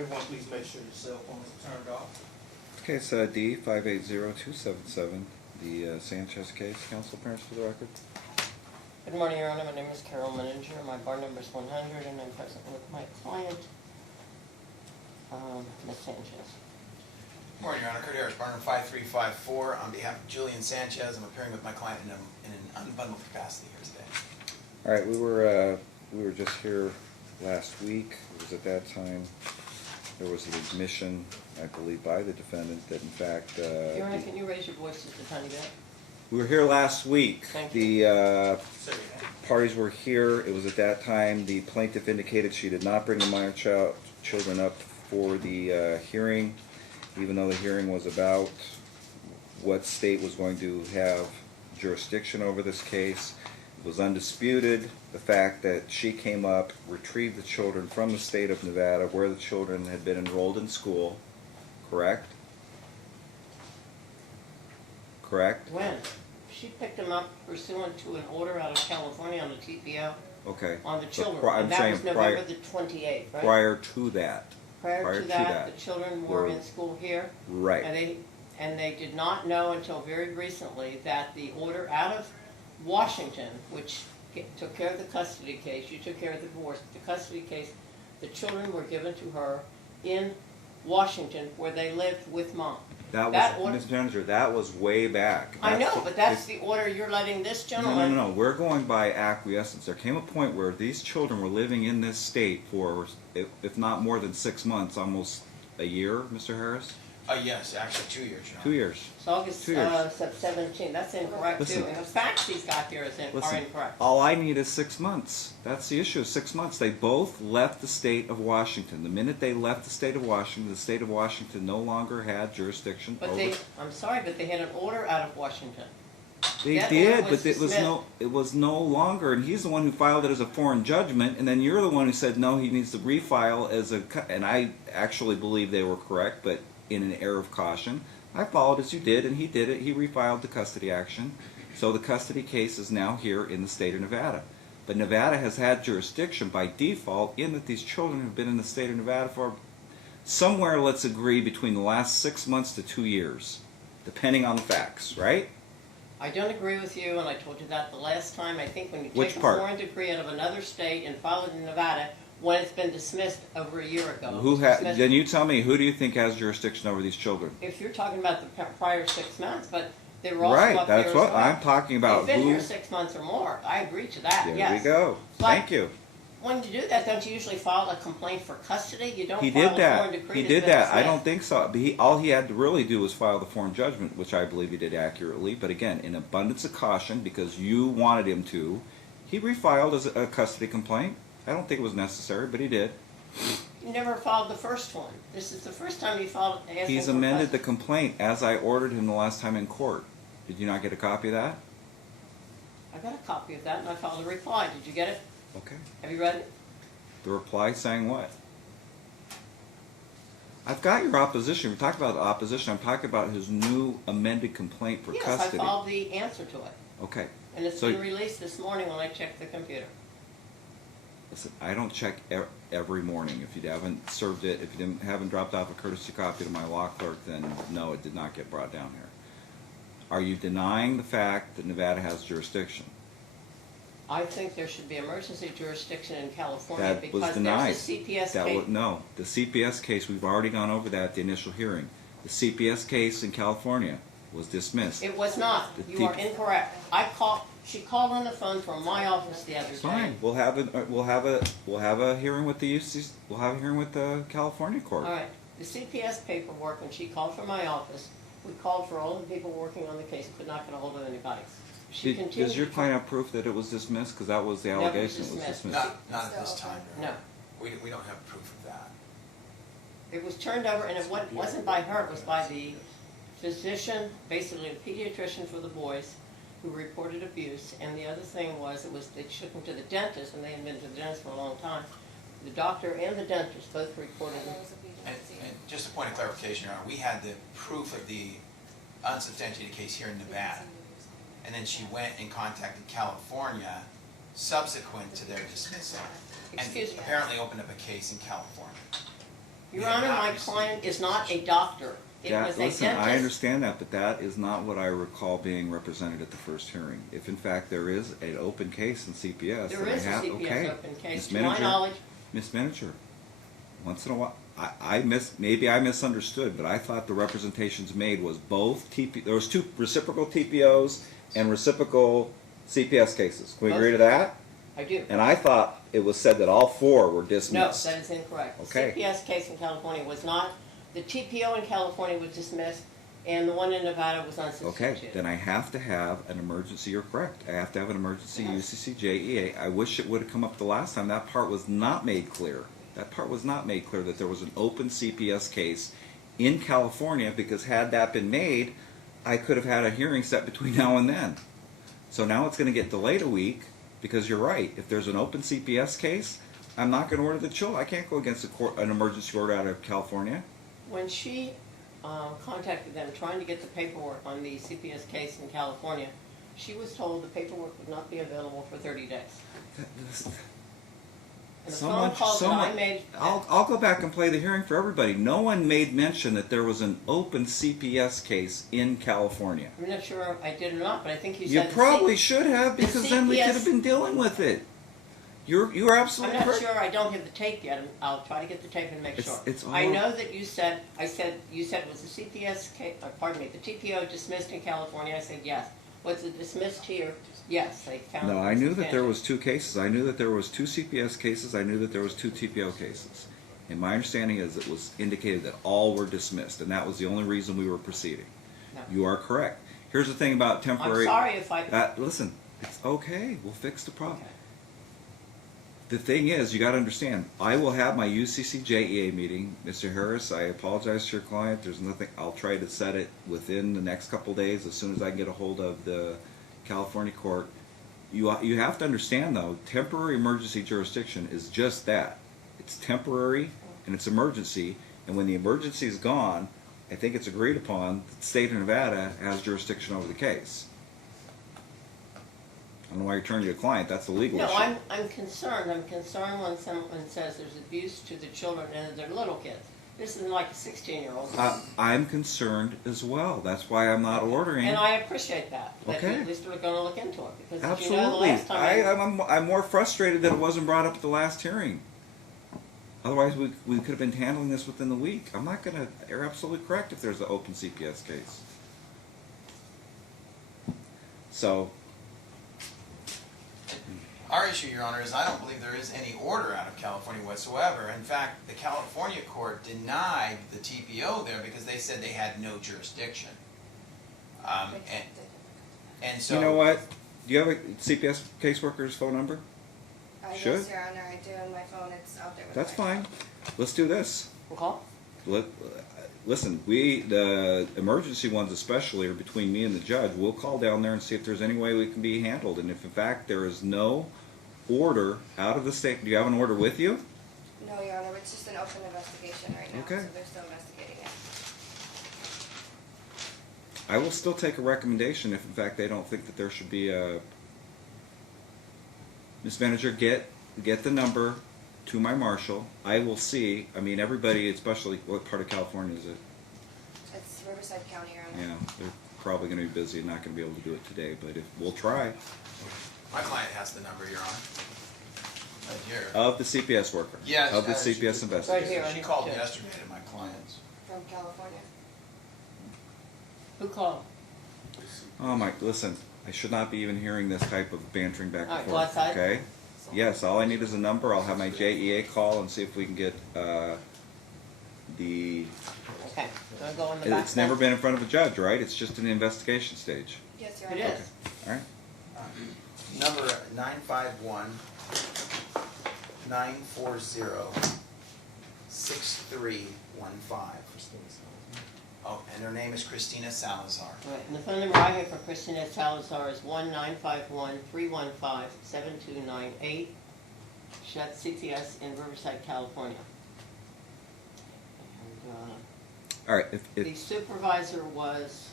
Everyone, please make sure your cell phones are turned off. Okay, it's D 580277, the Sanchez case. Council parents for the record. Good morning, Your Honor. My name is Carol Manager. My bar number is 100, and I'm present with my client, Ms. Sanchez. Good morning, Your Honor. Kurt Harris, bar number 5354. On behalf of Julian Sanchez, I'm appearing with my client in an unbundled capacity here today. All right, we were just here last week. It was at that time there was an admission, I believe, by the defendant that in fact. Your Honor, can you raise your voice just a tiny bit? We were here last week. Thank The parties were here. It was at that time the plaintiff indicated she did not bring the minor children up for the hearing, even though the hearing was about what state was going to have jurisdiction over this case. It was undisputed the fact that she came up, retrieved the children from the state of Nevada where the children had been enrolled in school, correct? Correct? When? She picked them up pursuant to an order out of California on the TPO Okay. on the So children. I'm And that saying was November the 28th, right? prior to that. Prior to that, the children were were- in school here. Right. And they did not know until very recently that the order out of Washington, which took care of the custody case, you took care of the divorce, the custody case, the children were given to her in Washington where they lived with mom. That That was, order- Ms. Manager, that was way back. I That's know, but that's the order you're letting this No, gentleman. no, no, we're going by acquiescence. There came a point where these children were living in this state for, if not more than 6 months, almost a year, Mr. Harris? Yes, actually 2 years, Your Honor. 2 years. It's August 2 years. 17. That's incorrect Listen. too. And the facts he's got here are Listen, incorrect. all I need is 6 months. That's the issue, 6 months. They both left the state of Washington. The minute they left the state of Washington no longer had jurisdiction But over. I'm sorry, but they had an order out of Washington. They that did, order but was it was no longer, and he's the one who filed it as a foreign judgment, and then you're the one who said no, he needs to refile as a. And I actually believe they were correct, but in an air of caution, I followed as you did, and he did it. He refiled the custody action, so the custody case is now here in the state of Nevada. But Nevada has had jurisdiction by default in that these children have been in the state of Nevada for somewhere, let's agree, between the last 6 months to 2 years, depending on the facts, right? I don't agree with you, and I told you that the last time. I think when you Which take a part? foreign decree out of another state and file it in Nevada, when it's been dismissed over a year ago. Then you tell me, who do you think has jurisdiction over these children? If you're talking about the prior 6 months, but they were also Right, up there that's as what well. I'm talking about. They've been Who? here 6 months or more. I agree to that, There yes. we go. But Thank you. when you do that, don't you usually file a complaint for custody? You don't He file did a that. foreign decree He that's did been that. I dismissed. don't think so. But all he had to really do was file the foreign judgment, which I believe he did accurately. But again, in abundance of caution, because you wanted him to, he refiled as a custody complaint. I don't think it was necessary, but he did. You never filed the first one. This is the first time you filed asking He's for amended the custody. complaint as I ordered him the last time in court. Did you not get a copy of that? I got a copy of that, and I filed a reply. Did you get it? Okay. Have you read it? The reply saying what? I've got your opposition. We talked about the opposition. I'm talking about his new amended complaint for Yes, custody. I filed the answer to it. Okay. And it's So- been released this morning when I checked the computer. Listen, I don't check every morning. If you haven't served it, if you haven't dropped off a courtesy copy to my law clerk, then no, it did not get brought down here. Are you denying the fact that Nevada has jurisdiction? I think there should be emergency jurisdiction in California That was because denied. there's a CPS That case. no, the CPS case, we've already gone over that at the initial hearing. The CPS case in California was dismissed. It was not. The You are incorrect. She called on the phone from my office the other day. Fine, we'll have a hearing with the UC, we'll have a hearing with the California court. All right. The CPS paperwork, when she called from my office, we called for all the people working on the case, could not get a hold of anybody. She continued. Does your client have proof that it was dismissed? Because that was the Never allegation, it was dismissed. dismissed. Not at this time, Your No. Honor. We don't have proof of that. It was turned over, and it wasn't by her, it was by the physician, basically a pediatrician for the boys, who reported abuse. And the other thing was, they took him to the dentist, and they had been to the dentist for a long time. The doctor and the dentist both reported it. And just a point of clarification, Your Honor, we had the proof of the unsubstantiated case here in Nevada. And then she went and contacted California subsequent to their dismissal. And Excuse me. apparently opened up a case in California. Your We have Honor, not my received client is this not a position. doctor. It Yeah, was a listen, I dentist. understand that, but that is not what I recall being represented at the first hearing. If in fact there is an open case in CPS, There then I is a have, CPS okay. open case. Miss To my Manager, knowledge, Miss Manager, once in a while, maybe I misunderstood, but I thought the representations made was both there was two reciprocal TPOs and reciprocal CPS cases. Can we agree to that? I do. And I thought it was said that all four were No, dismissed. that is incorrect. Okay. The CPS case in California was not, the TPO in California was dismissed, and the one in Nevada was unsubstantiated. Okay, then I have to have an emergency, you're correct. I have to have an emergency Yes. UCC JEA. I wish it would have come up the last time. That part was not made clear. That part was not made clear that there was an open CPS case in California, because had that been made, I could have had a hearing set between now and then. So now it's going to get delayed a week, because you're right. If there's an open CPS case, I'm not going to order the chill. I can't go against an emergency order out of California. When she contacted them trying to get the paperwork on the CPS case in California, she was told the paperwork would not be available for 30 days. And the phone calls that I made... I'll go back and play the hearing for everybody. No one made mention that there was an open CPS case in California. I'm not sure I did or not, but I think you You said... probably should have, the because then we could have CPS been dealing with it. You're I'm absolutely not correct. sure, I don't have the tape yet. I'll try to get the tape and make It's- sure. it's I all- know that you said it was the CPS case, pardon me, the TPO dismissed in California. I said yes. Was it dismissed here? Yes, they found it. No, I knew that there was two cases. I knew that there was two CPS cases. I knew that there was two TPO cases. And my understanding is it was indicated that all were dismissed, and that was the only reason we were proceeding. No. You are correct. Here's the thing about temporary... I'm sorry if I... Listen, it's okay. We'll fix the problem. Okay. The thing is, you got to understand, I will have my UCC JEA meeting. Mr. Harris, I apologize to your client. There's nothing, I'll try to set it within the next couple days as soon as I can get a hold of the California court. You have to understand, though, temporary emergency jurisdiction is just that. It's temporary and it's emergency, and when the emergency is gone, I think it's agreed upon that the state of Nevada has jurisdiction over the case. I don't know why you're turning to your client. That's a legal issue. No, I'm concerned. I'm concerned when someone says there's abuse to the children and they're little kids. This isn't like a 16-year-old. I'm concerned as well. That's why I'm not ordering. And I appreciate that. That Okay. at least we're going to look into it. Because as Absolutely. you know, the last time I'm more frustrated that it wasn't brought up at the last hearing. Otherwise, we could have been handling this within the week. I'm not going to... You're absolutely correct if there's an open CPS case. So... Our issue, Your Honor, is I don't believe there is any order out of California whatsoever. In fact, the California court denied the TPO there because they said they had no jurisdiction. And so... You know what? Do you have a CPS caseworker's phone number? Should? Yes, Your Honor, I do on my phone. It's out there with That's my fine. Let's do this. we'll call. Listen, the emergency ones especially are between me and the judge. We'll call down there and see if there's any way we can be handled. And if in fact there is no order out of the state, do you have an order with you? No, Your Honor, it's just an open investigation right now, Okay. so they're still investigating it. I will still take a recommendation if in fact they don't think that there should be a... Ms. Manager, get the number to my marshal. I will see, I mean everybody, especially, what part of California is it? It's Riverside County, Your Honor. Yeah, they're probably going to be busy and not going to be able to do it today, but if we'll try. My client has the number, Your Honor. Right here. Of the CPS worker. Yeah, Of the she- CPS investigator. Right here. She called yesterday to my clients. From California. Who called? Oh my, listen, I should not be even hearing this type of bantering back All and right, well, forth, I- okay? Yes, all I need is a number. I'll have my JEA call and see if we can get the... Okay, gonna go in the back. It's never been in front of a judge, right? It's just in the investigation stage. Yes, Your It Honor. is. All right? Number 951-940-6315. Oh, and her name is Christina Salazar. All right, and the phone number I have for Christina Salazar is 1-951-315-7298. That's CPS in Riverside, California. And, All right, the supervisor was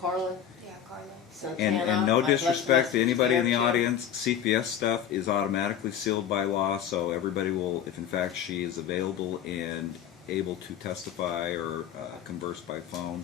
Carla Yeah, Carla. Santana. and no I've left disrespect to messages anybody in the there, too. audience, CPS stuff is automatically sealed by law, so everybody will, if in fact she is available and able to testify or converse by phone,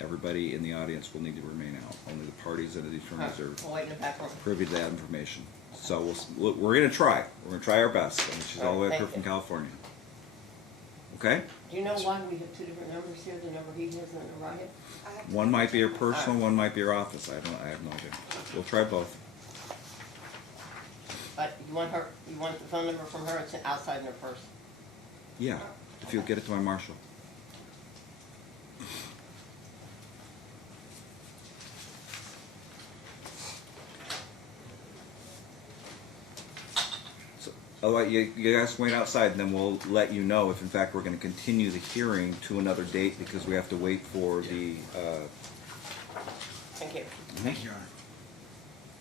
everybody in the audience will need to remain out. Only the parties and the attorneys are We'll wait in the back room. privy to that information. So we're going to try. We're going to try our best. And she's all the way up here Thank from you. California. Okay? Do you know why we have two different numbers here, the number he has and the Riot? I have to One might be her check. personal, one might be her office. I have no idea. We'll try both. But you want the phone number from her, it's outside in her purse. Yeah, if you'll get it to my marshal. So, otherwise, you guys wait outside, and then we'll let you know if, in fact, we're going to continue the hearing to another date because we have to wait for the. Thank you. Thank you, Your Honor.